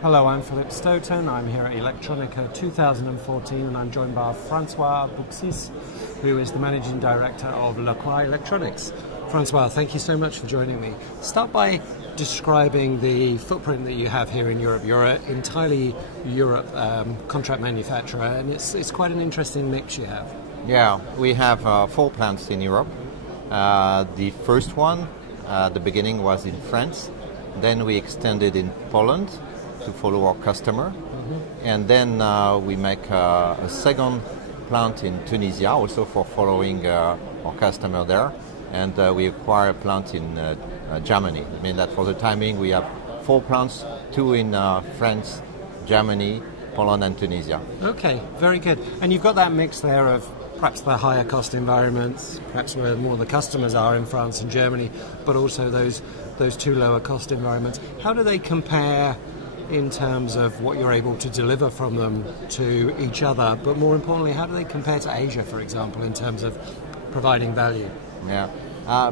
Hello, I'm Philip Stoughton. I'm here at Electronica 2014 and I'm joined by François Beauxis, who is the Managing Director of Lacroix Electronics. François, thank you so much for joining me. Start by describing the footprint that you have here in Europe. You're an entirely Europe contract manufacturer, and it's quite an interesting mix you have. Yeah, we have 4 plants in Europe. The first one, the beginning was in France. Then we extended in Poland to follow our customer. And then we make a second plant in Tunisia, also for following our customer there. And we acquire a plant in Germany. I mean that for the timing we have 4 plants, 2 in France, Germany, Poland and Tunisia. Okay, very good. And you've got that mix there of perhaps the higher cost environments, perhaps where more of the customers are in France and Germany, but also those 2 lower cost environments. How do they compare in terms of what you're able to deliver from them to each other, but more importantly, how do they compare to Asia, for example, in terms of providing value? Yeah,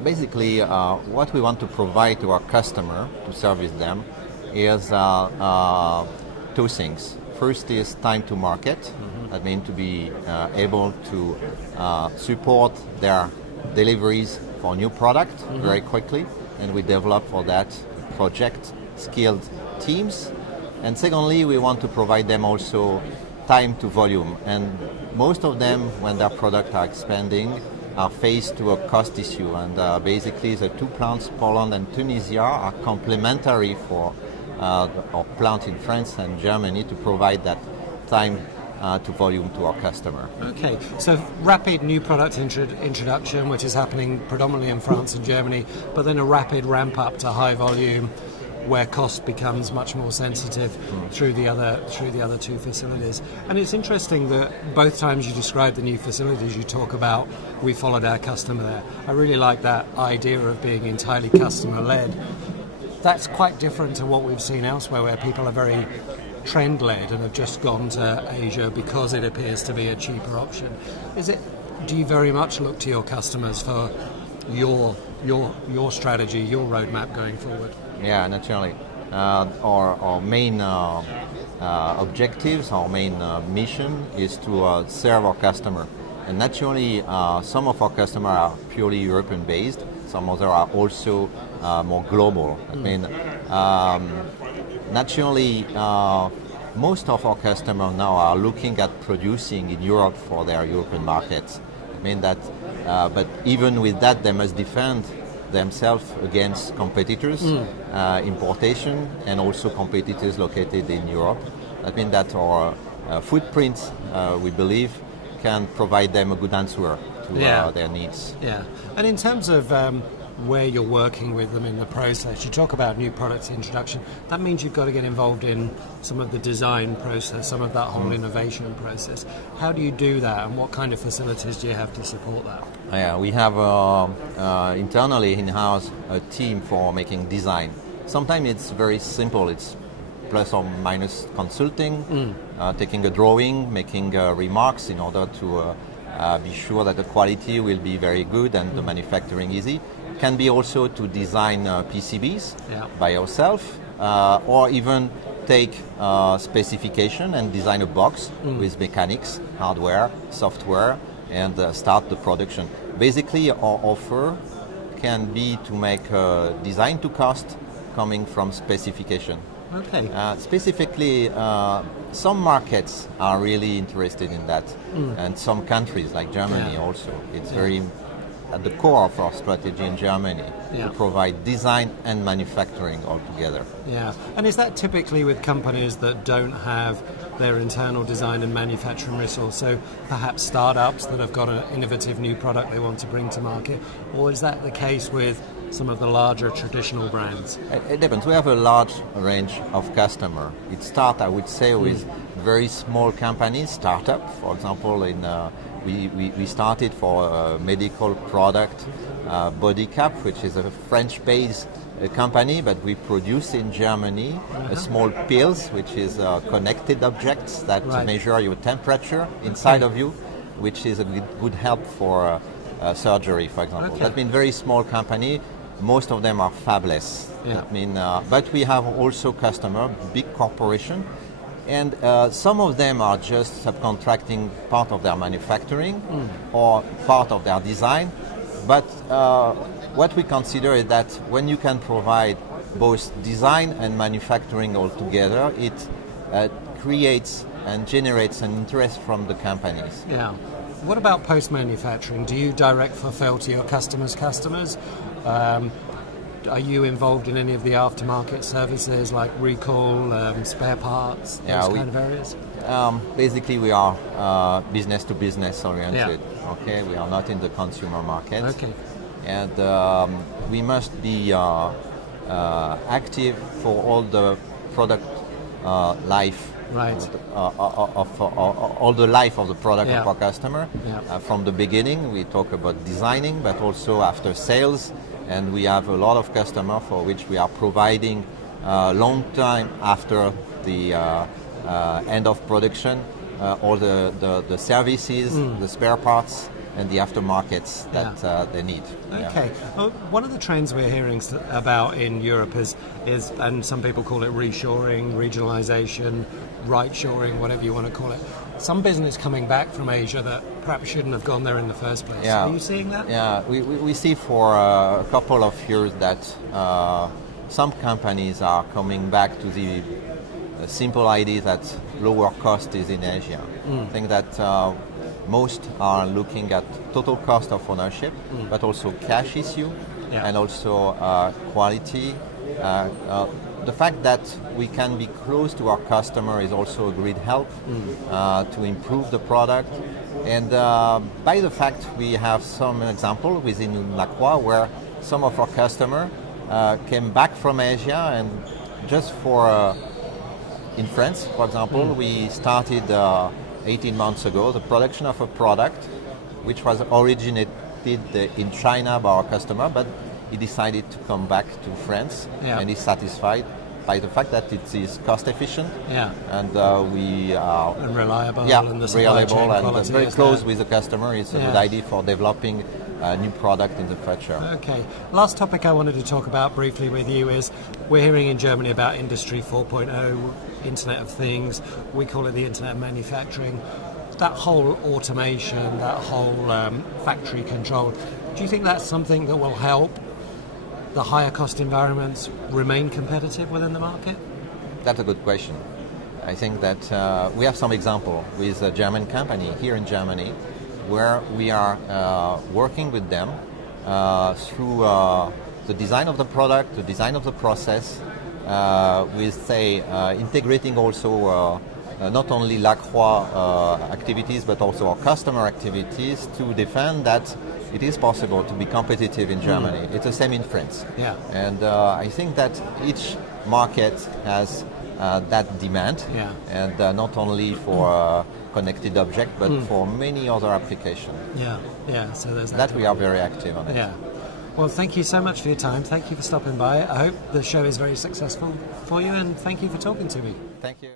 basically what we want to provide to our customer to service them is 2 things. First is time to market. That means to be able to support their deliveries for new product very quickly, and we develop for that project skilled teams. And secondly, we want to provide them also time to volume. And most of them, when their products are expanding, are faced to a cost issue. And basically, the 2 plants, Poland and Tunisia, are complementary for our plant in France and Germany to provide that time to volume to our customer. Okay, so rapid new product introduction, which is happening predominantly in France and Germany, but then a rapid ramp up to high volume, where cost becomes much more sensitive through the other 2 facilities. And it's interesting that both times you describe the new facilities, you talk about we followed our customer there. I really like that idea of being entirely customer led. That's quite different to what we've seen elsewhere, where people are very trend led and have just gone to Asia because it appears to be a cheaper option. Do you very much look to your customers for your strategy, your roadmap going forward? Yeah, naturally. Our main objectives, our main mission is to serve our customer. And naturally, some of our customers are purely European based, some others are also more global. I mean, naturally, most of our customers now are looking at producing in Europe for their European markets. I mean that, but even with that, they must defend themselves against competitors, importation, and also competitors located in Europe. I mean that our footprint, we believe, can provide them a good answer to their needs. Yeah, and in terms of where you're working with them in the process, you talk about new product introduction. That means you've got to get involved in some of the design process, some of that whole innovation process. How do you do that, and what kind of facilities do you have to support that? Yeah, we have internally in-house a team for making design. Sometimes it's very simple. It's plus or minus consulting, taking a drawing, making remarks in order to be sure that the quality will be very good and the manufacturing easy. Can be also to design PCBs by yourself, or even take specification and design a box with mechanics, hardware, software, and start the production. Basically, our offer can be to make design to cost coming from specification. Okay. Specifically, some markets are really interested in that, and some countries like Germany also. It's very at the core of our strategy in Germany to provide design and manufacturing all together. Yeah, and is that typically with companies that don't have their internal design and manufacturing resource, so perhaps startups that have got an innovative new product they want to bring to market, or is that the case with some of the larger traditional brands? It depends. We have a large range of customers. It starts, I would say, with very small companies, startup. For example, we started for a medical product, Body Cap, which is a French-based company, but we produce in Germany a small pills, which is connected objects that measure your temperature inside of you, which is a good help for surgery, for example. That means very small company. most of them are fabless. Yeah. I mean, but we have also customer, big corporation, and some of them are just subcontracting part of their manufacturing or part of their design. But what we consider is that when you can provide both design and manufacturing all together, it creates and generates an interest from the companies. Yeah. What about post-manufacturing? Do you direct fulfill to your customers' customers? Are you involved in any of the aftermarket services like recall, spare parts, those kind of areas? Basically, we are business to business oriented. Yeah. Okay, we are not in the consumer market. Okay. And we must be active for all the product life. Right. Of all the life of the product of our customer. Yeah. From the beginning, we talk about designing, but also after sales. And we have a lot of customers for which we are providing long time after the end of production, all the services, the spare parts, and the aftermarkets that they need. Okay. Yeah. Well, one of the trends we're hearing about in Europe is, and some people call it reshoring, regionalization, right-shoring, whatever you want to call it. Some business coming back from Asia that perhaps shouldn't have gone there in the first place. Yeah. Are you seeing that? Yeah, we see for a couple of years that some companies are coming back to the simple idea that lower cost is in Asia. I think that most are looking at total cost of ownership, but also cash issue, and also quality. The fact that we can be close to our customer is also a great help to improve the product. And by the fact we have some example within Lacroix where some of our customers came back from Asia and just for in France, for example, we started 18 months ago the production of a product which was originated in China by our customer, but he decided to come back to France and is satisfied by the fact that it is cost efficient and we are reliable, and the supply chain quality and very close with the customer. It's a good idea for developing a new product in the future. Okay. Last topic I wanted to talk about briefly with you is we're hearing in Germany about Industry 4.0, Internet of Things. We call it the Internet of Manufacturing. That whole automation, that whole factory control. Do you think that's something that will help the higher cost environments remain competitive within the market? That's a good question. I think that we have some example with a German company here in Germany where we are working with them through the design of the product, the design of the process, with integrating also not only Lacroix activities but also our customer activities to defend that it is possible to be competitive in Germany. It's the same in France. Yeah. And I think that each market has that demand, and not only for connected object, but for many other applications. Yeah. So there's that we are very active on it. Yeah. Well, thank you so much for your time. Thank you for stopping by. I hope the show is very successful for you, and thank you for talking to me. Thank you.